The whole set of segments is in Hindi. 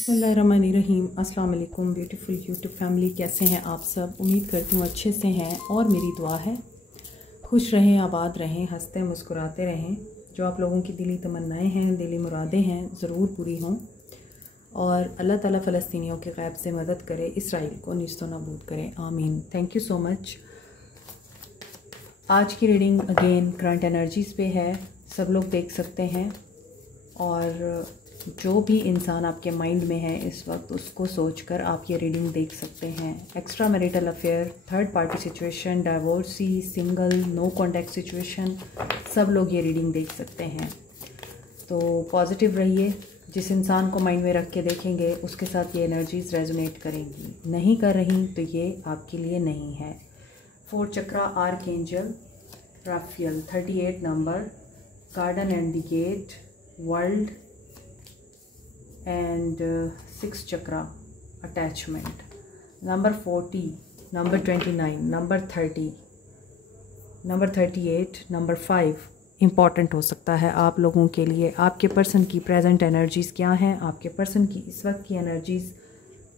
बिस्मिल्लाहिर्रहमानिर्रहीम। अस्सलाम वालेकुम ब्यूटीफुल यूट्यूब फैमिली, कैसे हैं आप सब? उम्मीद करती हूँ अच्छे से हैं और मेरी दुआ है खुश रहें, आबाद रहें, हंसते मुस्कुराते रहें। जो आप लोगों की दिली तमन्नाएं हैं, दिली मुरादें हैं, ज़रूर पूरी हों और अल्लाह ताला फ़लस्तीनियों के ग़ैब से मदद करे, इसराइल को निस्तो नाबूद करे, आमीन। Thank you so much. आज की रीडिंग अगेन करंट एनर्जीज़ पे है, सब लोग देख सकते हैं। और जो भी इंसान आपके माइंड में है इस वक्त, उसको सोचकर आप ये रीडिंग देख सकते हैं। Extra marital affair, third party situation, divorcee, single, no contact situation, सब लोग ये रीडिंग देख सकते हैं। तो पॉजिटिव रहिए। जिस इंसान को माइंड में रख के देखेंगे उसके साथ ये एनर्जीज़ रेजोनेट करेंगी। नहीं कर रही तो ये आपके लिए नहीं है। 4 chakra, archangel Raphael, 38 number, garden and the gate, world and 6 chakra, attachment, number 40, number 29, number 30, number 38, number 5 important हो सकता है आप लोगों के लिए। आपके पर्सन की प्रेजेंट एनर्जीज़ क्या हैं? आपके पर्सन की इस वक्त की एनर्जीज़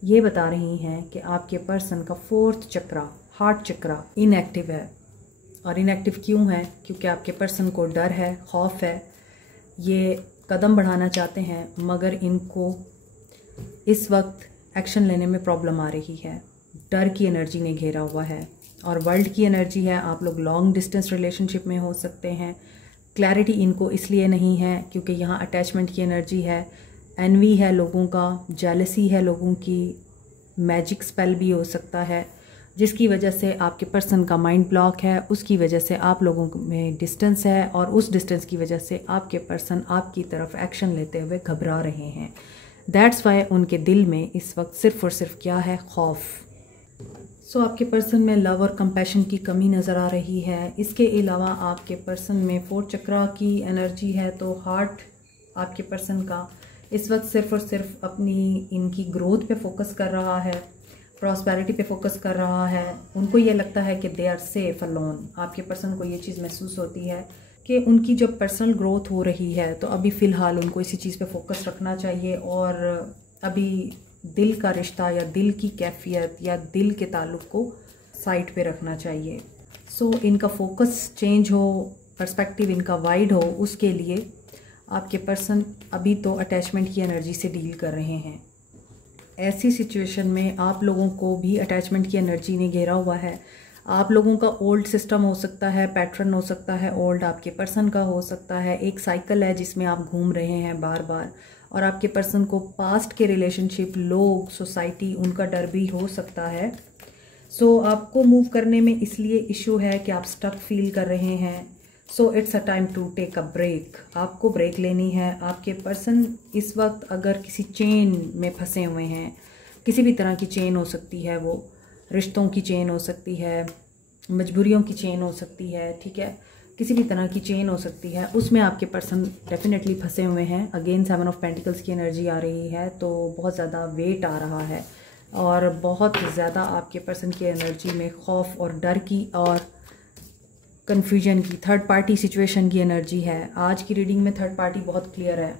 ये बता रही हैं कि आपके पर्सन का 4th चक्रा, हार्ट चक्रा, इनएक्टिव है। और इनएक्टिव क्यों है? क्योंकि आपके पर्सन को डर है, खौफ है, ये कदम बढ़ाना चाहते हैं मगर इनको इस वक्त एक्शन लेने में प्रॉब्लम आ रही है। डर की एनर्जी ने घेरा हुआ है और वर्ल्ड की एनर्जी है। आप लोग लॉन्ग डिस्टेंस रिलेशनशिप में हो सकते हैं। क्लैरिटी इनको इसलिए नहीं है क्योंकि यहाँ अटैचमेंट की एनर्जी है, एनवी है लोगों का, जेलसी है लोगों की, मैजिक स्पेल भी हो सकता है जिसकी वजह से आपके पर्सन का माइंड ब्लॉक है। उसकी वजह से आप लोगों में डिस्टेंस है और उस डिस्टेंस की वजह से आपके पर्सन आपकी तरफ एक्शन लेते हुए घबरा रहे हैं। दैट्स वाई उनके दिल में इस वक्त सिर्फ़ और सिर्फ क्या है? खौफ। सो आपके पर्सन में लव और कंपैशन की कमी नज़र आ रही है। इसके अलावा आपके पर्सन में 4 चक्रा की एनर्जी है, तो हार्ट आपके पर्सन का इस वक्त सिर्फ़ और सिर्फ अपनी इनकी ग्रोथ पे फोकस कर रहा है, प्रॉस्पेरिटी पे फोकस कर रहा है। उनको ये लगता है कि दे आर सेफ अलोन। आपके पर्सन को ये चीज़ महसूस होती है कि उनकी जब पर्सनल ग्रोथ हो रही है तो अभी फ़िलहाल उनको इसी चीज़ पे फोकस रखना चाहिए और अभी दिल का रिश्ता या दिल की कैफियत या दिल के ताल्लुक़ को साइड पे रखना चाहिए। सो इनका फोकस चेंज हो, पर्सपेक्टिव इनका वाइड हो, उसके लिए आपके पर्सन अभी तो अटैचमेंट की एनर्जी से डील कर रहे हैं। ऐसी सिचुएशन में आप लोगों को भी अटैचमेंट की एनर्जी ने घेरा हुआ है। आप लोगों का ओल्ड सिस्टम हो सकता है, पैटर्न हो सकता है ओल्ड, आपके पर्सन का हो सकता है। एक साइकिल है जिसमें आप घूम रहे हैं बार बार और आपके पर्सन को पास्ट के रिलेशनशिप, लोग, सोसाइटी, उनका डर भी हो सकता है। सो आपको मूव करने में इसलिए इशू है कि आप स्टक फील कर रहे हैं। So it's a time to take a break. आपको ब्रेक लेनी है। आपके पर्सन इस वक्त अगर किसी चेन में फंसे हुए हैं, किसी भी तरह की चेन हो सकती है, वो रिश्तों की चेन हो सकती है, मजबूरियों की चेन हो सकती है, ठीक है, किसी भी तरह की चेन हो सकती है, उसमें आपके पर्सन डेफिनेटली फंसे हुए हैं। अगेन 7 ऑफ पेंटिकल्स की एनर्जी आ रही है, तो बहुत ज़्यादा वेट आ रहा है और बहुत ज़्यादा आपके पर्सन की एनर्जी में खौफ और डर की और कन्फ्यूजन की, थर्ड पार्टी सिचुएशन की एनर्जी है। आज की रीडिंग में थर्ड पार्टी बहुत क्लियर है।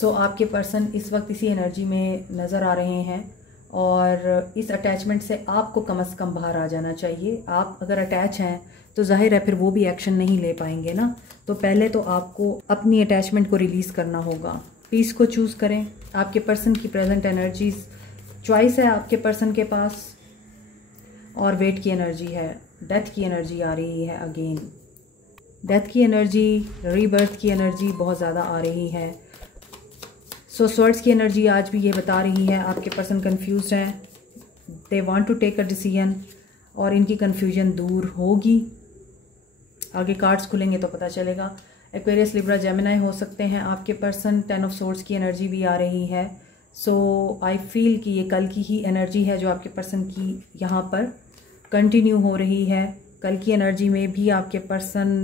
सो आपके पर्सन इस वक्त इसी एनर्जी में नज़र आ रहे हैं और इस अटैचमेंट से आपको कम से कम बाहर आ जाना चाहिए। आप अगर अटैच हैं तो जाहिर है फिर वो भी एक्शन नहीं ले पाएंगे ना। तो पहले तो आपको अपनी अटैचमेंट को रिलीज़ करना होगा। पीस को चूज़ करें। आपके पर्सन की प्रेजेंट एनर्जीज, चॉइस है आपके पर्सन के पास और वेट की एनर्जी है, डेथ की एनर्जी आ रही है। अगेन डेथ की एनर्जी, रीबर्थ की एनर्जी बहुत ज़्यादा आ रही है। सो स्वर्ड्स की एनर्जी आज भी ये बता रही है आपके पर्सन कंफ्यूज्ड हैं, they want to take a decision और इनकी कंफ्यूजन दूर होगी। आगे कार्ड्स खुलेंगे तो पता चलेगा। एक्वेरियस, लिब्रा, जेमिनाई हो सकते हैं आपके पर्सन। 10 ऑफ सोर्ड्स की एनर्जी भी आ रही है। सो आई फील कि ये कल की ही एनर्जी है जो आपके पर्सन की यहाँ पर कंटिन्यू हो रही है। कल की एनर्जी में भी आपके पर्सन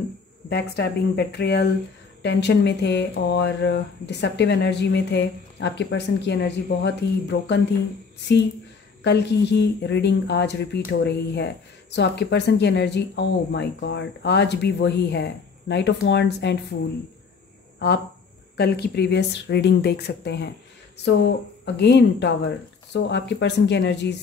बैक स्टैबिंग, बेट्रियल, टेंशन में थे और डिसेप्टिव एनर्जी में थे। आपके पर्सन की एनर्जी बहुत ही ब्रोकन थी। कल की ही रीडिंग आज रिपीट हो रही है। सो आपके पर्सन की एनर्जी, ओह माय गॉड, आज भी वही है, नाइट ऑफ वॉन्ड्स एंड फूल। आप कल की प्रीवियस रीडिंग देख सकते हैं। सो अगेन टावर, सो आपके पर्सन की एनर्जीज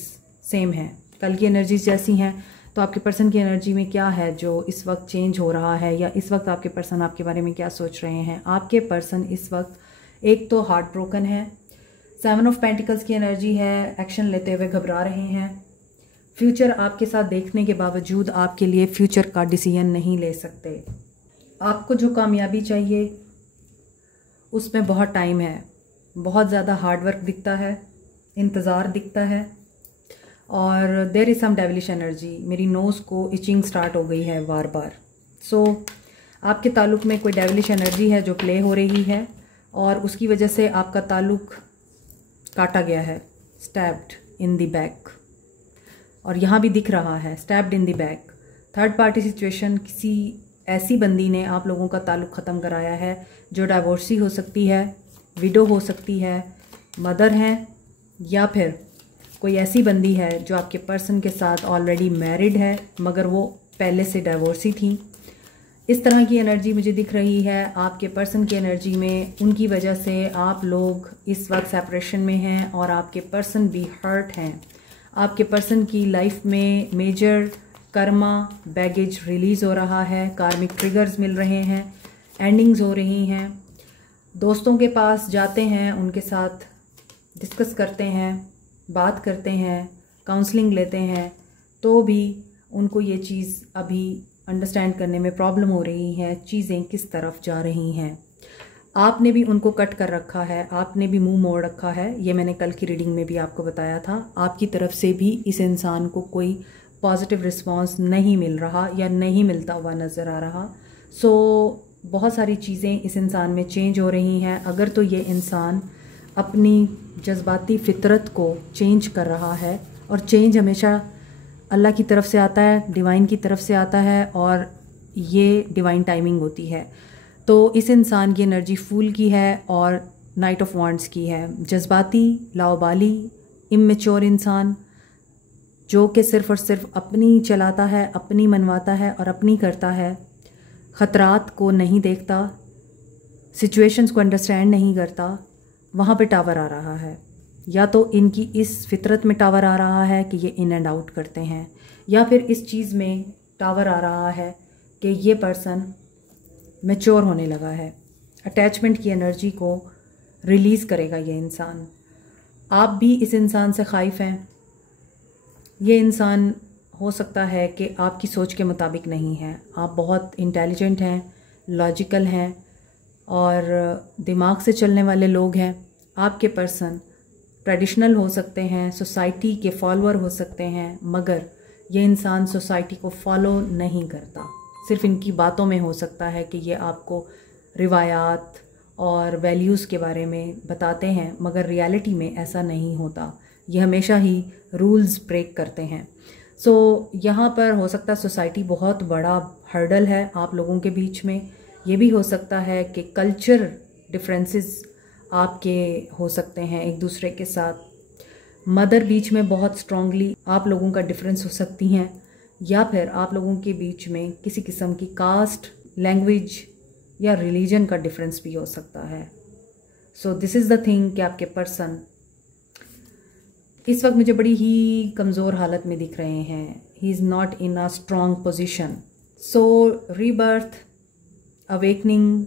सेम है, कल की एनर्जीज जैसी हैं। तो आपके पर्सन की एनर्जी में क्या है जो इस वक्त चेंज हो रहा है, या इस वक्त आपके पर्सन आपके बारे में क्या सोच रहे हैं। आपके पर्सन इस वक्त एक तो हार्ट ब्रोकन है, 7 ऑफ पेंटिकल्स की एनर्जी है, एक्शन लेते हुए घबरा रहे हैं। फ्यूचर आपके साथ देखने के बावजूद आपके लिए फ्यूचर का डिसीजन नहीं ले सकते। आपको जो कामयाबी चाहिए उसमें बहुत टाइम है, बहुत ज़्यादा हार्डवर्क दिखता है, इंतज़ार दिखता है, और there is some devilish energy. मेरी नोज़ को इचिंग स्टार्ट हो गई है बार बार। सो आपके ताल्लुक़ में कोई डेविलिश एनर्जी है जो प्ले हो रही है, और उसकी वजह से आपका ताल्लुक़ काटा गया है, स्टैब्ड इन द बैक, और यहाँ भी दिख रहा है stabbed in the back. Third party situation, किसी ऐसी बंदी ने आप लोगों का ताल्लुक़ ख़त्म कराया है जो डाइवोर्सी हो सकती है, विडो हो सकती है, मदर हैं, या फिर कोई ऐसी बंदी है जो आपके पर्सन के साथ ऑलरेडी मैरिड है मगर वो पहले से डाइवोर्सी थी। इस तरह की एनर्जी मुझे दिख रही है आपके पर्सन की एनर्जी में। उनकी वजह से आप लोग इस वक्त सेपरेशन में हैं और आपके पर्सन भी हर्ट हैं। आपके पर्सन की लाइफ में मेजर कर्मा बैगेज रिलीज़ हो रहा है, कार्मिक ट्रिगर्स मिल रहे हैं, एंडिंग्स हो रही हैं। दोस्तों के पास जाते हैं, उनके साथ डिस्कस करते हैं, बात करते हैं, काउंसलिंग लेते हैं, तो भी उनको ये चीज़ अभी अंडरस्टैंड करने में प्रॉब्लम हो रही है, चीज़ें किस तरफ जा रही हैं। आपने भी उनको कट कर रखा है, आपने भी मुंह मोड़ रखा है। ये मैंने कल की रीडिंग में भी आपको बताया था। आपकी तरफ से भी इस इंसान को कोई पॉजिटिव रिस्पांस नहीं मिल रहा या नहीं मिलता हुआ नज़र आ रहा। सो बहुत सारी चीज़ें इस इंसान में चेंज हो रही हैं। अगर तो ये इंसान अपनी जज्बाती फितरत को चेंज कर रहा है, और चेंज हमेशा अल्लाह की तरफ से आता है, डिवाइन की तरफ से आता है, और ये डिवाइन टाइमिंग होती है। तो इस इंसान की एनर्जी फूल की है और नाइट ऑफ वांड्स की है। जज्बाती, लाओबाली, इमेच्योर इंसान जो कि सिर्फ़ और सिर्फ अपनी चलाता है, अपनी मनवाता है और अपनी करता है, ख़तरात को नहीं देखता, सिचुएशंस को अंडरस्टैंड नहीं करता। वहाँ पे टावर आ रहा है, या तो इनकी इस फितरत में टावर आ रहा है कि ये इन एंड आउट करते हैं, या फिर इस चीज़ में टावर आ रहा है कि ये पर्सन मैच्योर होने लगा है। अटैचमेंट की एनर्जी को रिलीज़ करेगा ये इंसान। आप भी इस इंसान से ख़ाइफ़ हैं। ये इंसान हो सकता है कि आपकी सोच के मुताबिक नहीं है। आप बहुत इंटेलिजेंट हैं, लॉजिकल हैं और दिमाग से चलने वाले लोग हैं। आपके पर्सन ट्रेडिशनल हो सकते हैं, सोसाइटी के फॉलोअर हो सकते हैं, मगर ये इंसान सोसाइटी को फॉलो नहीं करता। सिर्फ इनकी बातों में हो सकता है कि ये आपको रिवायात और वैल्यूज़ के बारे में बताते हैं, मगर रियलिटी में ऐसा नहीं होता। ये हमेशा ही रूल्स ब्रेक करते हैं। सो यहाँ पर हो सकता है सोसाइटी बहुत बड़ा हर्डल है आप लोगों के बीच में। ये भी हो सकता है कि कल्चर डिफरेंसेस आपके हो सकते हैं एक दूसरे के साथ। मदर बीच में बहुत स्ट्रांगली आप लोगों का डिफरेंस हो सकती हैं, या फिर आप लोगों के बीच में किसी किस्म की कास्ट, लैंग्वेज या रिलीजन का डिफरेंस भी हो सकता है। सो दिस इज़ द थिंग कि आपके पर्सन इस वक्त मुझे बड़ी ही कमज़ोर हालत में दिख रहे हैं। He is not in a strong position. So rebirth, awakening,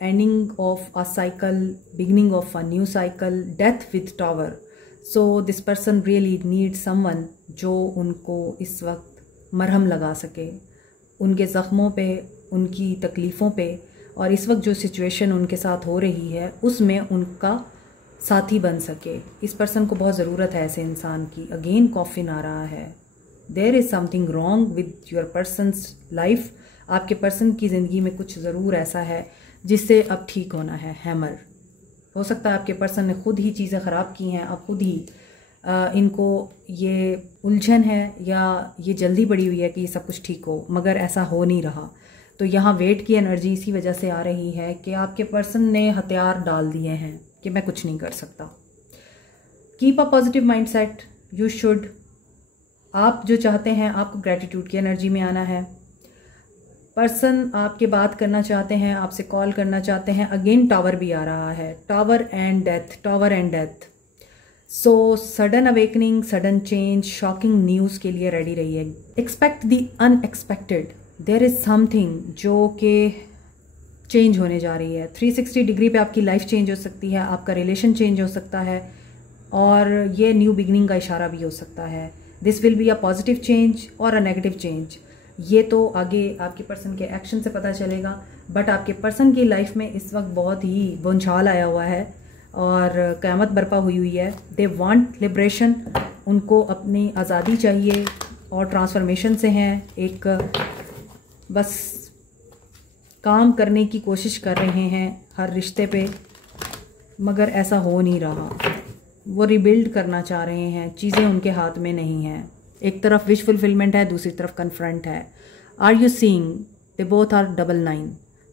ending of a cycle, beginning of a new cycle, death with tower. So this person really need someone जो उनको इस वक्त मरहम लगा सके उनके ज़ख्मों पे, उनकी तकलीफ़ों पे, और इस वक्त जो सिचुएशन उनके साथ हो रही है उसमें उनका साथी बन सके। इस पर्सन को बहुत ज़रूरत है ऐसे इंसान की। अगेन कॉफिन आ रहा है। There is something wrong with your person's life. आपके पर्सन की ज़िंदगी में कुछ ज़रूर ऐसा है जिससे अब ठीक होना है। हैमर हो सकता है आपके पर्सन ने खुद ही चीज़ें ख़राब की हैं, अब खुद ही इनको ये उलझन है या ये जल्दी पड़ी हुई है कि ये सब कुछ ठीक हो, मगर ऐसा हो नहीं रहा। तो यहाँ वेट की एनर्जी इसी वजह से आ रही है कि आपके पर्सन ने हथियार डाल दिए हैं कि मैं कुछ नहीं कर सकता। Keep a positive mindset, you should. आप जो चाहते हैं, आपको ग्रैटिट्यूड की एनर्जी में आना है। पर्सन आपके बात करना चाहते हैं, आपसे कॉल करना चाहते हैं। अगेन टावर भी आ रहा है, tower and death, tower and death. So sudden awakening, sudden change, shocking news के लिए रेडी रहिए। Expect the unexpected. There is something जो कि चेंज होने जा रही है। 360 डिग्री पे आपकी लाइफ चेंज हो सकती है, आपका रिलेशन चेंज हो सकता है, और ये न्यू बिगनिंग का इशारा भी हो सकता है। This will be a positive change और अ नेगेटिव चेंज। ये तो आगे आपके पर्सन के एक्शन से पता चलेगा, बट आपके पर्सन की लाइफ में इस वक्त बहुत ही बुंझाल आया हुआ है और क़यामत बर्पा हुई है। दे वांट लिबरेशन, उनको अपनी आज़ादी चाहिए और ट्रांसफॉर्मेशन से हैं। एक बस काम करने की कोशिश कर रहे हैं हर रिश्ते पे, मगर ऐसा हो नहीं रहा। वो रिबिल्ड करना चाह रहे हैं, चीज़ें उनके हाथ में नहीं हैं। एक तरफ विश फुलफिलमेंट है, दूसरी तरफ कन्फ्रंट है। Are you seeing they both are 99,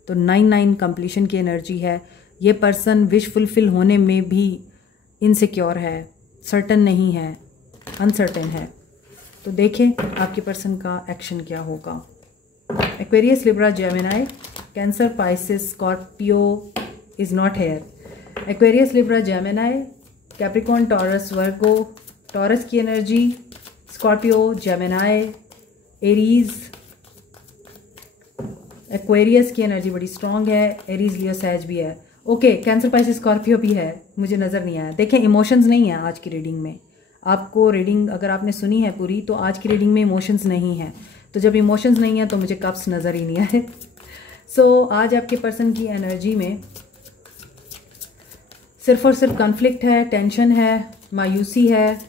तो 99 कंप्लीशन की एनर्जी है। ये पर्सन विश फुलफिल होने में भी इनसिक्योर है, सर्टन नहीं है, अनसर्टेन है। तो देखें आपके पर्सन का एक्शन क्या होगा। Aquarius, Libra, Gemini, Cancer, Pisces, Scorpio is not here. Aquarius, Libra, Gemini, Capricorn, Taurus, Virgo, Taurus की energy, Scorpio, Gemini, Aries. Aquarius की एनर्जी बड़ी स्ट्रांग है, एरीज, लियो, सैज भी है। ओके, कैंसर, पाइसिस, स्कॉर्पियो भी है, मुझे नज़र नहीं आया। देखें इमोशंस नहीं है आज की रीडिंग में। आपको रीडिंग अगर आपने सुनी है पूरी, तो आज की रीडिंग में इमोशंस नहीं है। तो जब इमोशंस नहीं है तो मुझे कप्स नज़र ही नहीं आए। सो आज आपके पर्सन की एनर्जी में सिर्फ और सिर्फ कन्फ्लिक्ट है, टेंशन है, मायूसी है,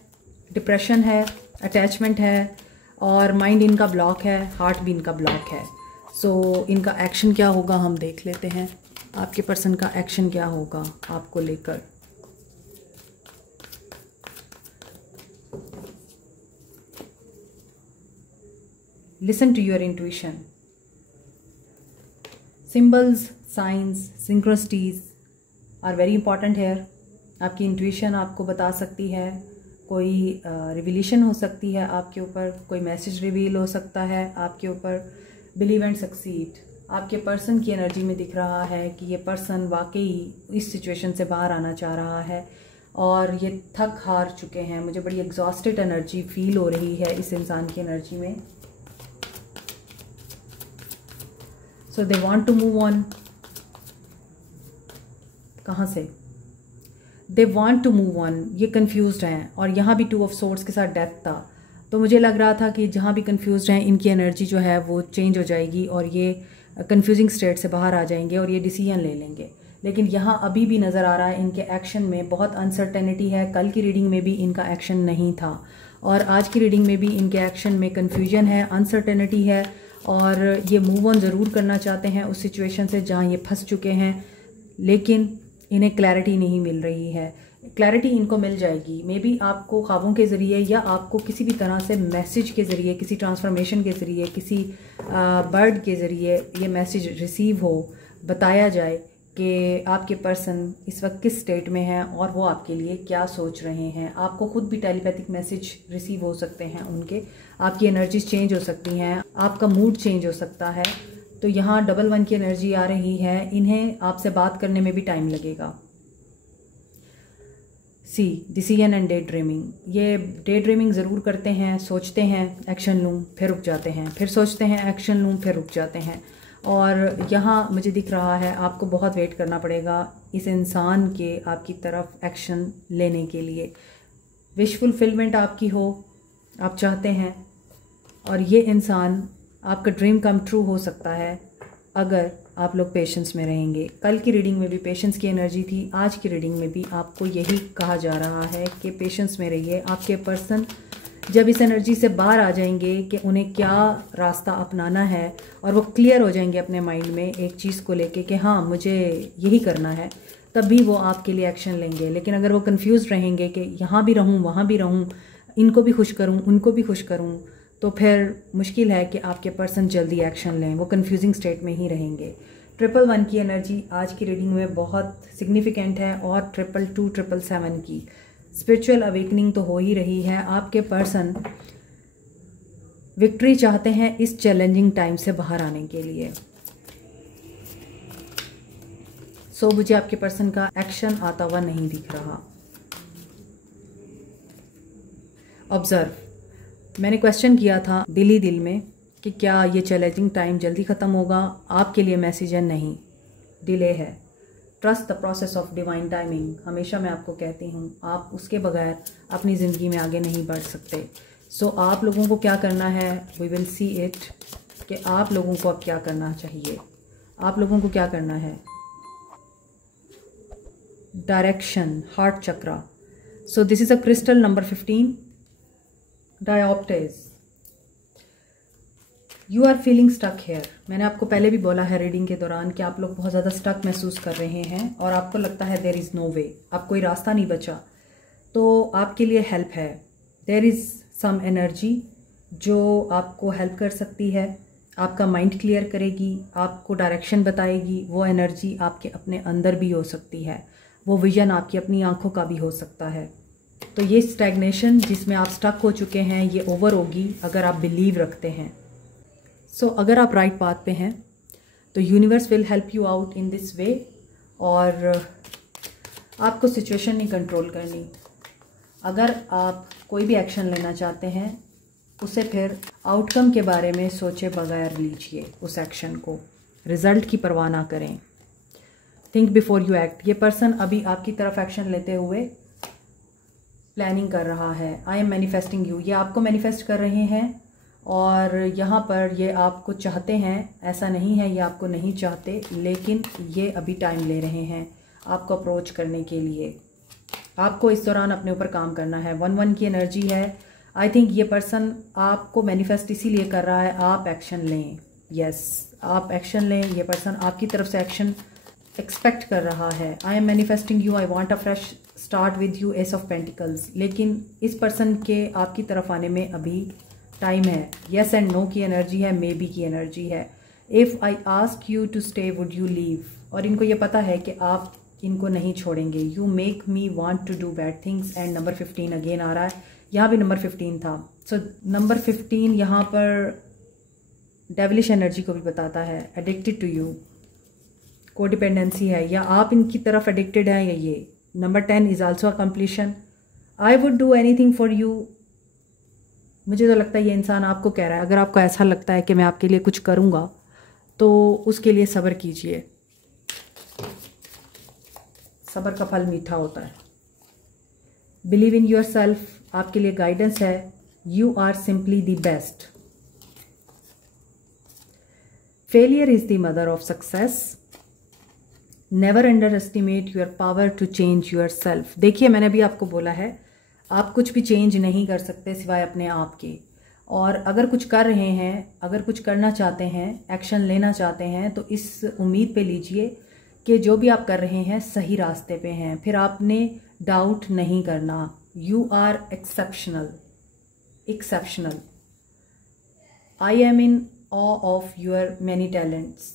डिप्रेशन है, अटैचमेंट है, और माइंड इनका ब्लॉक है, हार्ट भी इनका ब्लॉक है। सो इनका एक्शन क्या होगा हम देख लेते हैं। आपके पर्सन का एक्शन क्या होगा आपको लेकर। Listen to your intuition. Symbols, science, synchronicities are very important here. आपकी इंट्यूशन आपको बता सकती है, कोई रिविलेशन हो सकती है आपके ऊपर, कोई मैसेज रिवील हो सकता है आपके ऊपर। Believe and succeed. आपके पर्सन की एनर्जी में दिख रहा है कि ये पर्सन वाकई इस सिचुएशन से बाहर आना चाह रहा है और ये थक हार चुके हैं। मुझे बड़ी एग्जॉस्टेड एनर्जी फील हो रही है इस इंसान की एनर्जी में। So they want to move on. कहाँ से? They want to move on. ये कन्फ्यूज्ड हैं, और यहाँ भी 2 ऑफ सोर्ड्स के साथ डेथ था। तो मुझे लग रहा था कि जहाँ भी कन्फ्यूज्ड हैं इनकी एनर्जी जो है वो चेंज हो जाएगी और ये कन्फ्यूजिंग स्टेट से बाहर आ जाएंगे और ये डिसीजन ले लेंगे। लेकिन यहाँ अभी भी नज़र आ रहा है इनके एक्शन में बहुत अनसर्टेनिटी है। कल की रीडिंग में भी इनका एक्शन नहीं था और आज की रीडिंग में भी इनके एक्शन में कन्फ्यूजन है, अनसर्टेनिटी है, और ये मूव ऑन ज़रूर करना चाहते हैं उस सिचुएशन से जहाँ ये फंस चुके हैं, लेकिन इन्हें क्लैरिटी नहीं मिल रही है। क्लैरिटी इनको मिल जाएगी, मे बी आपको ख्वाबों के ज़रिए या आपको किसी भी तरह से मैसेज के ज़रिए, किसी ट्रांसफॉर्मेशन के ज़रिए, किसी बर्ड के ज़रिए ये मैसेज रिसीव हो, बताया जाए कि आपके पर्सन इस वक्त किस स्टेट में है और वो आपके लिए क्या सोच रहे हैं। आपको खुद भी टेलीपैथिक मैसेज रिसीव हो सकते हैं उनके, आपकी एनर्जीज चेंज हो सकती हैं, आपका मूड चेंज हो सकता है। तो यहाँ 11 की एनर्जी आ रही है, इन्हें आपसे बात करने में भी टाइम लगेगा। सी, डिसीजन एंड डे ड्रीमिंग। ये डे ड्रीमिंग ज़रूर करते हैं, सोचते हैं एक्शन लूँ, फिर रुक जाते हैं, फिर सोचते हैं एक्शन लूँ, फिर रुक जाते हैं। और यहाँ मुझे दिख रहा है आपको बहुत वेट करना पड़ेगा इस इंसान के आपकी तरफ एक्शन लेने के लिए। विश फुलफिलमेंट आपकी हो, आप चाहते हैं, और ये इंसान आपका ड्रीम कम ट्रू हो सकता है अगर आप लोग पेशेंस में रहेंगे। कल की रीडिंग में भी पेशेंस की एनर्जी थी, आज की रीडिंग में भी आपको यही कहा जा रहा है कि पेशेंस में रहिए। आपके पर्सन जब इस एनर्जी से बाहर आ जाएंगे कि उन्हें क्या रास्ता अपनाना है और वो क्लियर हो जाएंगे अपने माइंड में एक चीज़ को लेके कि हाँ मुझे यही करना है, तभी वो आपके लिए एक्शन लेंगे। लेकिन अगर वो कंफ्यूज रहेंगे कि यहाँ भी रहूँ वहाँ भी रहूँ, इनको भी खुश करूँ उनको भी खुश करूँ, तो फिर मुश्किल है कि आपके पर्सन जल्दी एक्शन लें, वो कंफ्यूजिंग स्टेट में ही रहेंगे। 111 की एनर्जी आज की रीडिंग में बहुत सिग्निफिकेंट है और 222, 777 की स्पिरिचुअल अवेकनिंग तो हो ही रही है। आपके पर्सन विक्ट्री चाहते हैं इस चैलेंजिंग टाइम से बाहर आने के लिए। सो मुझे आपके पर्सन का एक्शन आता हुआ नहीं दिख रहा। ऑब्जर्व, मैंने क्वेश्चन किया था दिल ही दिल में कि क्या ये चैलेंजिंग टाइम जल्दी ख़त्म होगा। आपके लिए मैसेज है नहीं, डिले है। Trust the process of divine timing. हमेशा मैं आपको कहती हूँ, आप उसके बगैर अपनी ज़िंदगी में आगे नहीं बढ़ सकते। सो आप लोगों को क्या करना है, वी विल सी इट, कि आप लोगों को अब क्या करना चाहिए। आप लोगों को क्या करना है, direction, heart chakra. So this is a crystal number 15, dioptase. You are feeling stuck here. मैंने आपको पहले भी बोला है रीडिंग के दौरान कि आप लोग बहुत ज़्यादा स्टक महसूस कर रहे हैं और आपको लगता है देयर इज़ नो वे, अब कोई रास्ता नहीं बचा। तो आपके लिए हेल्प है, देयर इज़ सम एनर्जी जो आपको हेल्प कर सकती है, आपका माइंड क्लियर करेगी, आपको डायरेक्शन बताएगी। वो एनर्जी आपके अपने अंदर भी हो सकती है, वो विजन आपकी अपनी आंखों का भी हो सकता है। तो ये स्टैग्नेशन जिसमें आप स्टक हो चुके हैं, ये ओवर होगी अगर आप बिलीव रखते हैं। सो अगर आप राइट पाथ पे हैं तो universe will help you out in this way. और आपको सिचुएशन नहीं कंट्रोल करनी। अगर आप कोई भी एक्शन लेना चाहते हैं उसे फिर आउटकम के बारे में सोचे बगैर लीजिए उस एक्शन को, रिजल्ट की परवाह ना करें। Think before you act. ये पर्सन अभी आपकी तरफ एक्शन लेते हुए प्लानिंग कर रहा है। आई एम मैनिफेस्टिंग यू, ये आपको मैनिफेस्ट कर रहे हैं और यहाँ पर ये आपको चाहते हैं, ऐसा नहीं है ये आपको नहीं चाहते, लेकिन ये अभी टाइम ले रहे हैं आपको अप्रोच करने के लिए। आपको इस दौरान अपने ऊपर काम करना है। 1-1 की एनर्जी है। आई थिंक ये पर्सन आपको मैनिफेस्ट इसीलिए कर रहा है, आप एक्शन लें। यस, आप एक्शन लें। ये पर्सन आपकी तरफ से एक्शन एक्सपेक्ट कर रहा है। I am manifesting you, I want a fresh start with you, S of pentacles. लेकिन इस पर्सन के आपकी तरफ आने में अभी टाइम है। येस एंड नो की एनर्जी है, मे बी की एनर्जी है। If I ask you to stay would you leave. और इनको ये पता है कि आप इनको नहीं छोड़ेंगे। You make me want to do bad things. And number 15 again आ रहा है, यहाँ भी नंबर 15 था। सो नंबर 15 यहाँ पर डेविलिश एनर्जी को भी बताता है। एडिक्टेड टू यू, कोडिपेंडेंसी है, या आप इनकी तरफ एडिक्टेड हैं या ये। Number 10 is also a completion. I would do anything for you. मुझे तो लगता है ये इंसान आपको कह रहा है, अगर आपको ऐसा लगता है कि मैं आपके लिए कुछ करूँगा तो उसके लिए सब्र कीजिए। सब्र का फल मीठा होता है। बिलीव इन योर सेल्फ, आपके लिए गाइडेंस है। You are simply the best. Failure is the mother of success. Never underestimate your power to change yourself. देखिए, मैंने भी आपको बोला है, आप कुछ भी चेंज नहीं कर सकते सिवाय अपने आप के। और अगर कुछ कर रहे हैं, अगर कुछ करना चाहते हैं, एक्शन लेना चाहते हैं, तो इस उम्मीद पे लीजिए कि जो भी आप कर रहे हैं सही रास्ते पे हैं। फिर आपने डाउट नहीं करना। You are exceptional, exceptional. I am in awe of your many talents.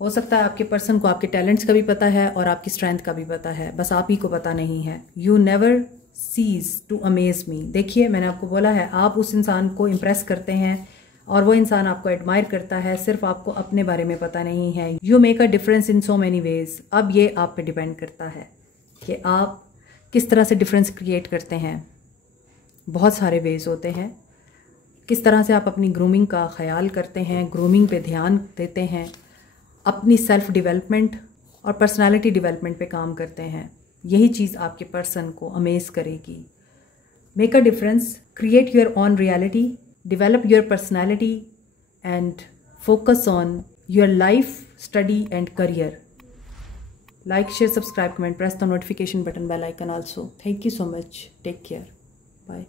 हो सकता है आपके पर्सन को आपके टैलेंट्स का भी पता है और आपकी स्ट्रेंथ का भी पता है, बस आप ही को पता नहीं है। You never cease to amaze me. देखिए, मैंने आपको बोला है, आप उस इंसान को इम्प्रेस करते हैं और वो इंसान आपको एडमायर करता है, सिर्फ आपको अपने बारे में पता नहीं है। You make a difference in so many ways. अब ये आप पे डिपेंड करता है कि आप किस तरह से डिफरेंस क्रिएट करते हैं। बहुत सारे वेज होते हैं। किस तरह से आप अपनी ग्रूमिंग का ख्याल करते हैं, ग्रूमिंग पे ध्यान देते हैं, अपनी सेल्फ डेवलपमेंट और पर्सनालिटी डेवलपमेंट पे काम करते हैं। यही चीज़ आपके पर्सन को अमेज करेगी। Make a difference, create your own reality, develop your personality and focus on your life, study and career. Like, share, subscribe, comment, press the notification button, bell icon also. Thank you so much. Take care. Bye.